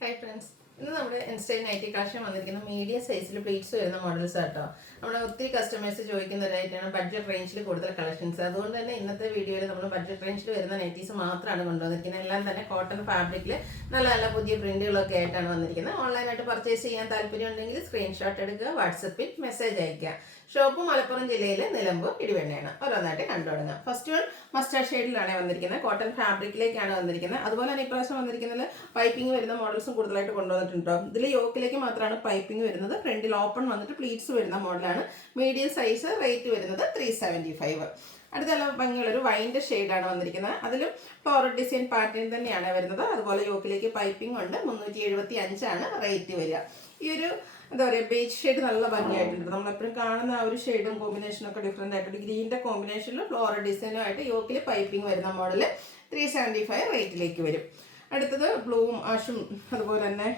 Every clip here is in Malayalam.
ഹായ് ഫ്രണ്ട്സ്, ഇന്ന് നമ്മുടെ ഇൻസ്റ്റൈൻ നൈറ്റി കളക്ഷൻ വന്നിരിക്കുന്ന മീഡിയം സൈസിൽ പ്ലീറ്റ്സ് വരുന്ന മോഡൽസ് ആട്ടോ. നമ്മുടെ ഒത്തിരി കസ്റ്റമേഴ്സ് ചോദിക്കുന്ന ഒരു ഐറ്റമാണ് ബഡ്ജറ്റ് റേഞ്ചിൽ കൂടുതൽ കളക്ഷൻസ്. അതുകൊണ്ട് തന്നെ ഇന്നത്തെ വീഡിയോയിൽ നമ്മൾ ബഡ്ജറ്റ് റേഞ്ചിൽ വരുന്ന നൈറ്റീസ് മാത്രമാണ് കൊണ്ടുവന്നിരിക്കുന്നത്. എല്ലാം തന്നെ കോട്ടൺ ഫാബ്രിക്കിൽ നല്ല നല്ല പുതിയ പ്രിന്റുകളൊക്കെ ആയിട്ടാണ് വന്നിരിക്കുന്നത്. ഓൺലൈനായിട്ട് പർച്ചേസ് ചെയ്യാൻ താല്പര്യം ഉണ്ടെങ്കിൽ സ്ക്രീൻഷോട്ട് എടുക്കുക, വാട്സപ്പിൽ മെസ്സേജ് അയക്കുക. ഷോപ്പ് മലപ്പുറം ജില്ലയിലെ നിലമ്പൂർ ഇടിവെണ്ണയാണ്. ഓരോന്നായിട്ട് കണ്ടു തുടങ്ങാം. ഫസ്റ്റ് വൺ മസ്റ്റാർഡ് ഷെയ്ഡിലാണ് വന്നിരിക്കുന്നത്. കോട്ടൺ ഫാബ്രിക്കിലേക്കാണ് വന്നിരിക്കുന്നത്. അതുപോലെ തന്നെ ഇപ്രാവശ്യം വന്നിരിക്കുന്നതിൽ പൈപ്പിംഗ് വരുന്ന മോഡൽസും കൂടുതലായിട്ട് കൊണ്ടുവന്നിട്ടുണ്ടോ. ഇതിൽ യോക്കിലേക്ക് മാത്രമാണ് പൈപ്പിംഗ് വരുന്നത്. ഫ്രണ്ടിൽ ഓപ്പൺ വന്നിട്ട് പ്ലീറ്റ്സ് വരുന്ന മോഡലാണ്. മീഡിയം സൈസ്, റേറ്റ് വരുന്നത് 375. അടുത്തുള്ള ഭംഗിയുള്ളൊരു വൈൻ്റെ ഷെയ്ഡാണ് വന്നിരിക്കുന്നത്. അതിലും ഫ്ലോറൽ ഡിസൈൻ പാറ്റേൺ തന്നെയാണ് വരുന്നത്. അതുപോലെ യോക്കിലേക്ക് പൈപ്പിംഗ് ഉണ്ട്. 375 റേറ്റ് വരിക. ഈ ഒരു എന്താ പറയുക, ബേജ് ഷെയ്ഡ് നല്ല ഭംഗിയായിട്ടുണ്ട്. നമ്മളെപ്പോഴും കാണുന്ന ആ ഒരു ഷെയ്ഡും കോമ്പിനേഷനൊക്കെ ഡിഫറെൻ്റ് ആയിട്ടുണ്ട്. ഗ്രീൻ്റെ കോമ്പിനേഷനിൽ ഫ്ലോറൽ ഡിസൈനും ആയിട്ട് യോക്കിൽ പൈപ്പിംഗ് വരുന്ന മോഡൽ 375 റേറ്റിലേക്ക് വരും. അടുത്തത് ബ്ലൂവും ആഷും അതുപോലെ തന്നെ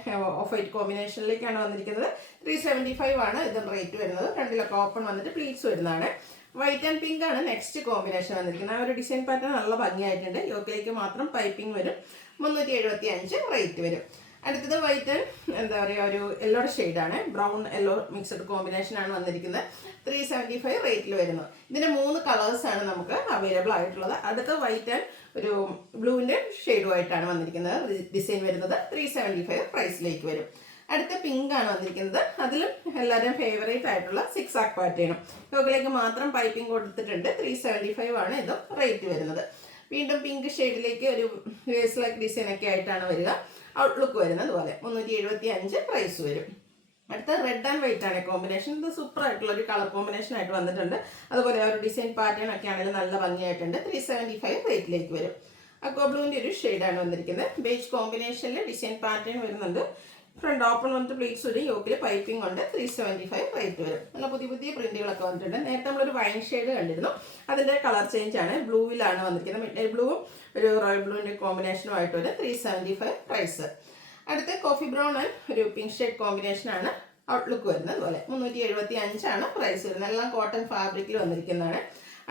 ഓഫ് വൈറ്റ് കോമ്പിനേഷനിലേക്കാണ് വന്നിരിക്കുന്നത്. 375 ഇതും റേറ്റ് വരുന്നത്. ഫ്രണ്ടിലൊക്കെ ഓപ്പൺ വന്നിട്ട് പ്ലീറ്റ്സ് വരുന്നതാണ്. വൈറ്റ് ആൻഡ് പിങ്ക് ആണ് നെക്സ്റ്റ് കോമ്പിനേഷൻ വന്നിരിക്കുന്നത്. ആ ഒരു ഡിസൈൻ പാറ്റേൺ നല്ല ഭംഗിയായിട്ടുണ്ട്. യോക്കിലേക്ക് മാത്രം പൈപ്പിംഗ് വരും. 375 റേറ്റ് വരും. അടുത്തത് വൈറ്റ് ആൻഡ് എന്താ പറയുക, ഒരു യെല്ലോയുടെ ഷെയ്ഡാണ്. ബ്രൗൺ യെല്ലോ മിക്സഡ് കോമ്പിനേഷനാണ് വന്നിരിക്കുന്നത്. 375 റേറ്റിൽ വരുന്നു. ഇതിൻ്റെ 3 കളേഴ്സാണ് നമുക്ക് അവൈലബിൾ ആയിട്ടുള്ളത്. അടുത്ത വൈറ്റ് ആൻഡ് ഒരു ബ്ലൂവിൻ്റെ ഷെയ്ഡുമായിട്ടാണ് വന്നിരിക്കുന്നത്. ഡിസൈൻ വരുന്നത് 375 പ്രൈസിലേക്ക് വരും. അടുത്ത പിങ്ക് ആണ് വന്നിരിക്കുന്നത്. അതിലും എല്ലാവരും ഫേവറേറ്റ് ആയിട്ടുള്ള 6 ആക്ക് പാറ്റേണും യോക്കിലേക്ക് മാത്രം പൈപ്പിംഗ് കൊടുത്തിട്ടുണ്ട്. 375 ഇതും റേറ്റ് വരുന്നത്. വീണ്ടും പിങ്ക് ഷെയ്ഡിലേക്ക് ഒരു വേസ് ലൈക്ക് ഡിസൈൻ ഒക്കെ ആയിട്ടാണ് വരിക. ഔട്ട്ലുക്ക് വരുന്നത് പോലെ 375 പ്രൈസ് വരും. അടുത്ത റെഡ് ആൻഡ് വൈറ്റ് ആണ് കോമ്പിനേഷൻ. ഇത് സൂപ്പർ ആയിട്ടുള്ള ഒരു കളർ കോമ്പിനേഷൻ ആയിട്ട് വന്നിട്ടുണ്ട്. അതുപോലെ ഒരു ഡിസൈൻ പാറ്റേൺ ഒക്കെ ആണെങ്കിലും നല്ല ഭംഗിയായിട്ടുണ്ട്. 375 റേറ്റിലേക്ക് വരും. അക്വാ ബ്ലൂവിൻ്റെ ഒരു ഷെയ്ഡാണ് വന്നിരിക്കുന്നത്. ബേജ് കോമ്പിനേഷനിൽ ഡിസൈൻ പാറ്റേൺ വരുന്നുണ്ട്. ഫ്രണ്ട് ഓപ്പൺ വന്നിട്ട് പ്ലീറ്റ്സ് വരും. യോക്കിൽ പൈപ്പിംഗ് ഉണ്ട്. 375 റേറ്റ് വരും. നല്ല പുതിയ പുതിയ പ്രിന്റുകളൊക്കെ വന്നിട്ടുണ്ട്. നേരത്തെ നമ്മളൊരു വൈൻ ഷെയ്ഡ് കണ്ടിരുന്നു. അതിൻ്റെ കളർ ചേഞ്ച് ആണ്. ബ്ലൂവിലാണ് വന്നിരിക്കുന്നത്. മിഡ് നൈറ്റ് ബ്ലൂവും ഒരു റോയൽ ബ്ലൂവിൻ്റെ കോമ്പിനേഷനുമായിട്ട് ഒരു 375 പ്രൈസ്. അടുത്ത കോഫി ബ്രൗൺ ആൻഡ് ഒരു പിങ്ക് ഷെയ്ഡ് കോമ്പിനേഷനാണ് ഔട്ട്ലുക്ക് വരുന്നത് പോലെ. 375 പ്രൈസ് വരുന്നത്. എല്ലാം കോട്ടൺ ഫാബ്രിക്കിൽ വന്നിരിക്കുന്നതാണ്.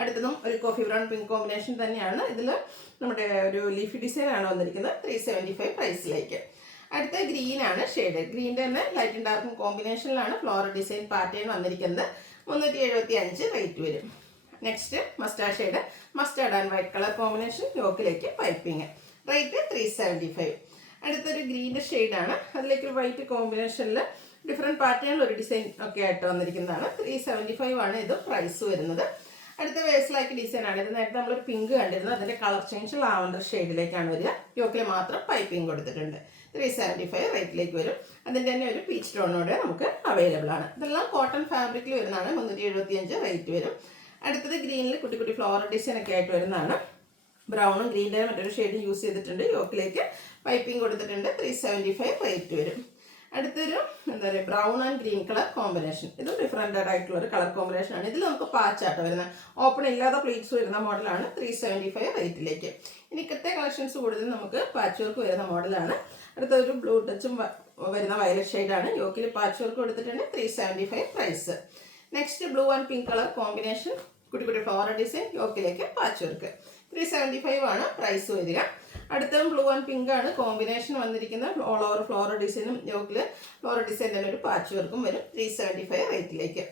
അടുത്തതും ഒരു കോഫി ബ്രൗൺ പിങ്ക് കോമ്പിനേഷൻ തന്നെയാണ്. ഇതിൽ നമ്മുടെ ഒരു ലീഫി ഡിസൈൻ ആണ് വന്നിരിക്കുന്നത്. 375 പ്രൈസിലേക്ക്. അടുത്ത ഗ്രീൻ ആണ് ഷെയ്ഡ്. ഗ്രീൻ്റെ തന്നെ ലൈറ്റും ഡാർക്കും കോമ്പിനേഷനിലാണ് ഫ്ലോറൽ ഡിസൈൻ പാറ്റേൺ വന്നിരിക്കുന്നത്. 375 റേറ്റ് വരും. Next mustard shade. Mustard and white colour combination. യോക്കിലേക്ക് പൈപ്പിംഗ്. റേറ്റ് 375. അടുത്തൊരു ഗ്രീൻ്റെ ഷെയ്ഡാണ്. അതിലേക്ക് വൈറ്റ് കോമ്പിനേഷനിൽ ഡിഫറെൻറ്റ് പാറ്റേണിൽ ഒരു ഡിസൈൻ ഒക്കെ ആയിട്ട് വന്നിരിക്കുന്നതാണ്. 375 ഇത് പ്രൈസ് വരുന്നത്. അടുത്ത വേസ് ലൈക്ക് ഡിസൈൻ ആണ്. ഇത് നേരത്തെ നമ്മളൊരു പിങ്ക് കണ്ടിരുന്നു. അതിൻ്റെ കളർ ചേഞ്ച് ലാവൻഡർ ഷെയ്ഡിലേക്കാണ് വരിക. യോക്കിൽ മാത്രം പൈപ്പിംഗ് കൊടുത്തിട്ടുണ്ട്. 375 റേറ്റിലേക്ക് വരും. അതിൻ്റെ തന്നെ ഒരു പീച്ച് ടോണോടെ നമുക്ക് അവൈലബിൾ ആണ്. ഇതെല്ലാം കോട്ടൺ ഫാബ്രിക്കിൽ വരുന്നതാണ്. 375 റേറ്റ് വരും. അടുത്തത് ഗ്രീനിൽ കുട്ടി കുട്ടി ഫ്ലോറൽ ഡിസൈൻ ഒക്കെ ആയിട്ട് വരുന്നതാണ്. ബ്രൗണും ഗ്രീൻ്റെ മറ്റൊരു ഷെയ്ഡ് യൂസ് ചെയ്തിട്ടുണ്ട്. യോക്കിലേക്ക് പൈപ്പിംഗ് കൊടുത്തിട്ടുണ്ട്. 375 റേറ്റ് വരും. അടുത്തൊരു എന്താ പറയുക, brown and green colour combination. ഇതും ഡിഫറെൻ്റ് ആയിട്ടുള്ള ഒരു കളർ കോമ്പിനേഷൻ ആണ്. ഇതിൽ നമുക്ക് പാച്ചാട്ടോ വരുന്നത്. ഓപ്പൺ ഇല്ലാതെ പ്ലീറ്റ്സ് വരുന്ന മോഡലാണ്. 375 റേറ്റിലേക്ക്. ഇനി കിട്ടിയ കളക്ഷൻസ് കൂടുതൽ നമുക്ക് പാച്ച് വർക്ക് വരുന്ന മോഡലാണ്. അടുത്തൊരു ബ്ലൂ ടച്ചും വരുന്ന വയലറ്റ് ഷെയ്ഡാണ്. യോക്കിൽ പാച്ച് വർക്ക് കൊടുത്തിട്ടുണ്ട്. 375 price. Next blue and pink colour combination. കുട്ടി കുട്ടി ഫ്ലോറൽ ഡിസൈൻ. യോക്കിലേക്ക് പാച്ച് വർക്ക്. 375 പ്രൈസ് വരിക. അടുത്തതും ബ്ലൂ ആൻഡ് പിങ്ക് ആണ് കോമ്പിനേഷൻ വന്നിരിക്കുന്നത്. ഓൾ ഓവർ ഫ്ലോറൽ ഡിസൈനും യോക്കിൽ ഫ്ലോറൽ ഡിസൈൻ തന്നെ ഒരു പാച്ച് വർക്കും വരും. 375 റേറ്റിലേക്ക്.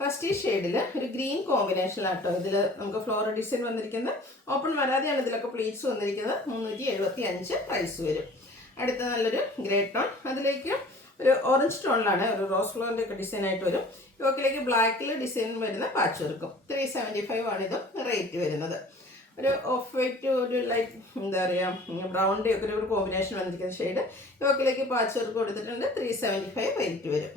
ഫസ്റ്റ് ഈ ഷെയ്ഡിൽ ഒരു ഗ്രീൻ കോമ്പിനേഷനിലാട്ടോ ഇതിൽ നമുക്ക് ഫ്ലോറൽ ഡിസൈൻ വന്നിരിക്കുന്നത്. ഓപ്പൺ വരാതെയാണ് ഇതിലൊക്കെ പ്ലീറ്റ്സ് വന്നിരിക്കുന്നത്. 375 പ്രൈസ് വരും. അടുത്ത നല്ലൊരു ഗ്രേ ടോൺ. അതിലേക്ക് ഒരു ഓറഞ്ച് ടോണിലാണ് ഒരു റോസ് ഫ്ലവറിൻ്റെ ഒക്കെ ഡിസൈൻ ആയിട്ട് വരും. യോക്കിലേക്ക് ബ്ലാക്കിൽ ഡിസൈൻ വരുന്ന പാച്ച് വർക്കും. 375 ഇതും റേറ്റ് വരുന്നത്. ഒരു ഓഫ് വൈറ്റ് ഒരു ലൈറ്റ് എന്താ പറയുക, ബ്രൗണിൻ്റെ ഒക്കെ ഒരു കോമ്പിനേഷൻ വന്നിരിക്കുന്ന ഷെയ്ഡ്. യോക്കിലേക്ക് പാച്ച് വർക്ക് കൊടുത്തിട്ടുണ്ട്. 375 റേറ്റ് വരും.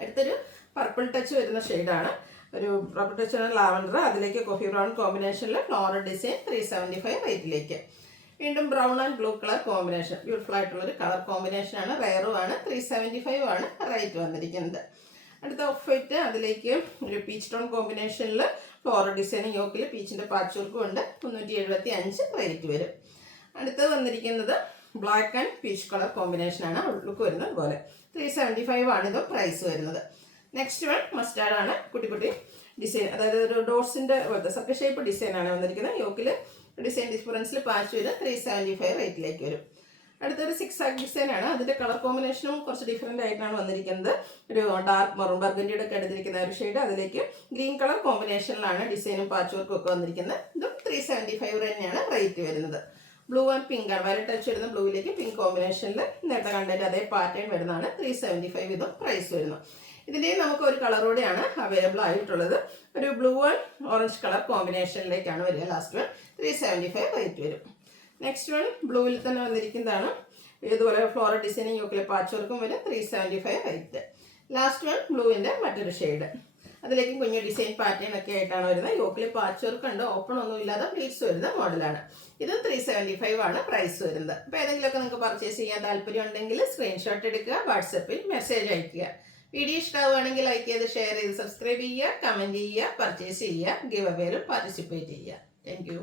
അടുത്തൊരു പർപ്പിൾ ടച്ച് വരുന്ന ഷെയ്ഡാണ്. ഒരു പർപ്പിൾ ടച്ച് ലാവൻഡർ. അതിലേക്ക് കോഫി ബ്രൗൺ കോമ്പിനേഷനിൽ ഫ്ലോറൽ ഡിസൈൻ. 375 റേറ്റിലേക്ക്. വീണ്ടും brown and blue colour combination. Beautiful ആയിട്ടുള്ളൊരു കളർ കോമ്പിനേഷനാണ്. റെയറുമാണ്. 375 റേറ്റ് വന്നിരിക്കുന്നത്. അടുത്ത ഓഫ് വൈറ്റ്. അതിലേക്ക് ഒരു പീച്ച് ടോൺ കോമ്പിനേഷനിൽ ഫ്ലോറൽ ഡിസൈനും യോക്കിൽ പീച്ചിൻ്റെ പാച്ച് വർക്കും ഉണ്ട്. 375 റേറ്റ് വരും. അടുത്തത് വന്നിരിക്കുന്നത് ബ്ലാക്ക് ആൻഡ് പീച്ച് കളർ കോമ്പിനേഷനാണ്. ഔട്ട്ലുക്ക് വരുന്നത് പോലെ. 375 ഇതും പ്രൈസ് വരുന്നത്. നെക്സ്റ്റ് വൺ മസ്റ്റാർഡ് ആണ്. കുട്ടി കുട്ടി ഡിസൈൻ, അതായത് ഒരു ഡോട്ട്സിൻ്റെ പോലത്തെ സർക്കിൾ ഷേപ്പ് ഡിസൈനാണ് വന്നിരിക്കുന്നത്. യോക്കിൽ ഡിസൈൻ ഡിഫറൻസിൽ പാച്ച് വരും. 375 റേറ്റിലേക്ക് വരും. അടുത്തൊരു 6 ആക്ക് ഡിസൈനാണ്. അതിൻ്റെ കളർ കോമ്പിനേഷനും കുറച്ച് ഡിഫറെൻ്റ് ആയിട്ടാണ് വന്നിരിക്കുന്നത്. ഒരു ഡാർക്ക് മെറൂൺ ബർഗൻഡിയുടെ ഒക്കെ എടുത്തിരിക്കുന്ന ഒരു ഷെയ്ഡ്, അതിലേക്ക് ഗ്രീൻ കളർ കോമ്പിനേഷനിലാണ് ഡിസൈനും പാച്ച് വർക്കും ഒക്കെ വന്നിരിക്കുന്നത്. ഇതും 375 തന്നെയാണ് റേറ്റ് വരുന്നത്. ബ്ലൂ ആൻഡ് പിങ്ക് ആണ്, വയലറ്റ് ടച്ച് വരുന്ന ബ്ലൂവിലേക്ക് പിങ്ക് കോമ്പിനേഷനിൽ നേരത്തെ കണ്ടതിൻ്റെ അതേ പാറ്റേൺ വരുന്നതാണ്. 375 ഇതും പ്രൈസ് വരുന്നു. ഇതിൻ്റെ നമുക്ക് ഒരു കളറോടെയാണ് അവൈലബിൾ ആയിട്ടുള്ളത്. ഒരു ബ്ലൂ ആൻഡ് ഓറഞ്ച് കളർ കോമ്പിനേഷനിലേക്കാണ് വരിക. ലാസ്റ്റ് വൺ 375 റേറ്റ് വരും. നെക്സ്റ്റ് വൺ ബ്ലൂവിൽ തന്നെ വന്നിരിക്കുന്നതാണ്. ഇതുപോലെ ഫ്ലോറൽ ഡിസൈനിങ് യോക്കിലെ പാച്ച് വർക്കും വരും. 375 റേറ്റ്. ലാസ്റ്റ് വൺ ബ്ലൂവിൻ്റെ മറ്റൊരു ഷെയ്ഡ്, അതിലേക്കും കുഞ്ഞു ഡിസൈൻ പാറ്റേൺ ഒക്കെ ആയിട്ടാണ് വരുന്നത്. യോക്കിൽ പാച്ച് വർക്ക് ഉണ്ട്, ഓപ്പൺ ഒന്നും ഇല്ലാതെ പ്ലീറ്റ്സ് വരുന്ന മോഡലാണ്. ഇതും 375 ആണ് പ്രൈസ് വരുന്നത്. അപ്പോൾ ഏതെങ്കിലുമൊക്കെ നിങ്ങൾക്ക് പർച്ചേസ് ചെയ്യാൻ താല്പര്യം ഉണ്ടെങ്കിൽ സ്ക്രീൻഷോട്ട് എടുക്കുക, വാട്സപ്പിൽ മെസ്സേജ് അയയ്ക്കുക. വീഡിയോ ഇഷ്ടമാവുകയാണെങ്കിൽ ലൈക്ക് ചെയ്ത് ഷെയർ ചെയ്ത് സബ്സ്ക്രൈബ് ചെയ്യുക, കമൻറ്റ് ചെയ്യുക, പർച്ചേസ് ചെയ്യുക, ഗിവ് അവേയിലും പാർട്ടിസിപ്പേറ്റ് ചെയ്യുക. Thank you.